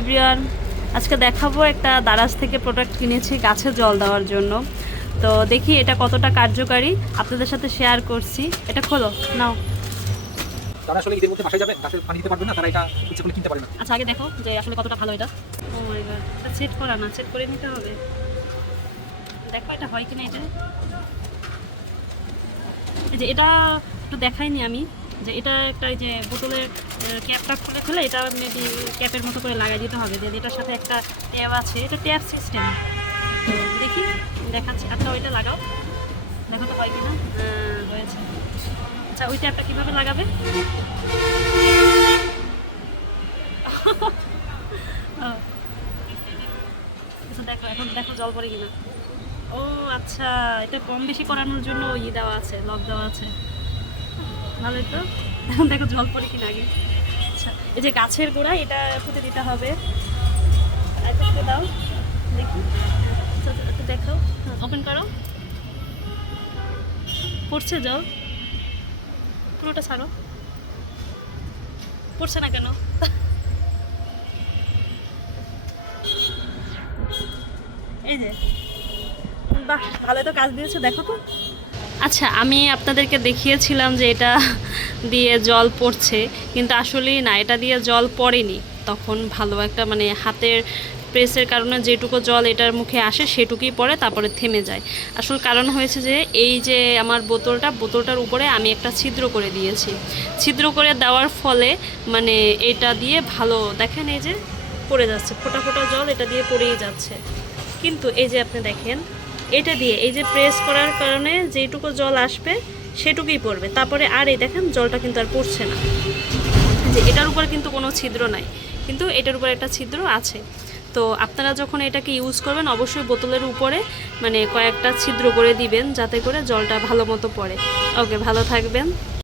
Everyone, আজকে দেখাবো একটা দারাজ থেকে প্রোডাক্ট কিনেছি গাছে জল দেওয়ার জন্য। তো দেখি এটা কতটা কার্যকারী, আপনাদের সাথে শেয়ার করছি। এটা খোলো নাও। তারা আসলে ঈদের মধ্যে বাসায় যাবেন, গাছে পানি দিতে পারবেন না, তারা এটা ইচ্ছে করলে কিনতে পারে না। আচ্ছা আগে দেখো যে আসলে কতটা ভালো এটা। ও মাই গড, এটা সেট করা না, সেট করে নিতে হবে। দেখো এটা হয় কিনা। এটা এই যে এটা একটু দেখাইনি আমি, যে এটা একটা এই যে বোতলের ক্যাপটা খুলে খুলে এটা মেবি ক্যাপের মতো করে লাগাই দিতে হবে। যে এটার সাথে একটা ট্যাপ আছে, এটা ট্যাপ সিস্টেম। তো দেখি দেখাচ্ছি, আচ্ছা ওইটা লাগাও, দেখো তো হয় কিনা। হয়েছে। আচ্ছা ওই ট্যাপটা কীভাবে লাগাবে? আচ্ছা দেখো, এখন দেখো জল পড়ে কিনা। ও আচ্ছা, এটা কম বেশি করানোর জন্য দেওয়া আছে, লক দেওয়া আছে। ভালোই তো। এখন দেখো জল পড়ে কিনা আগে। আচ্ছা এই যে গাছের গোড়া, এটা পুঁতে দিতে হবে। একটু দাও দেখি, একটু দেখো, ওপেন করো। পড়ছে জল, পুরোটা ছাড়ো। পড়ছে না কেন? এই যে বাহ, ভালো তো কাজ দিয়েছে, দেখো তো। আচ্ছা আমি আপনাদেরকে দেখিয়েছিলাম যে এটা দিয়ে জল পড়ছে, কিন্তু আসলেই না, এটা দিয়ে জল পড়েনি। তখন ভালো একটা মানে হাতের প্রেসের কারণে যেটুকু জল এটার মুখে আসে সেটুকুই পড়ে, তারপরে থেমে যায়। আসল কারণ হয়েছে যে এই যে আমার বোতলটার উপরে আমি একটা ছিদ্র করে দিয়েছি। ছিদ্র করে দেওয়ার ফলে মানে এটা দিয়ে ভালো, দেখেন এই যে পড়ে যাচ্ছে, ফোঁটা ফোঁটা জল এটা দিয়ে পড়েই যাচ্ছে। কিন্তু এই যে আপনি দেখেন, এটা দিয়ে এই যে প্রেস করার কারণে যেটুকু জল আসবে সেটুকুই পড়বে, তারপরে আর এই দেখেন জলটা কিন্তু আর পড়ছে না। যে এটার উপরে কিন্তু কোনো ছিদ্র নাই, কিন্তু এটার উপরে একটা ছিদ্র আছে। তো আপনারা যখন এটাকে ইউজ করবেন অবশ্যই বোতলের উপরে মানে কয়েকটা ছিদ্র করে দিবেন, যাতে করে জলটা ভালো মতো পড়ে। ওকে, ভালো থাকবেন।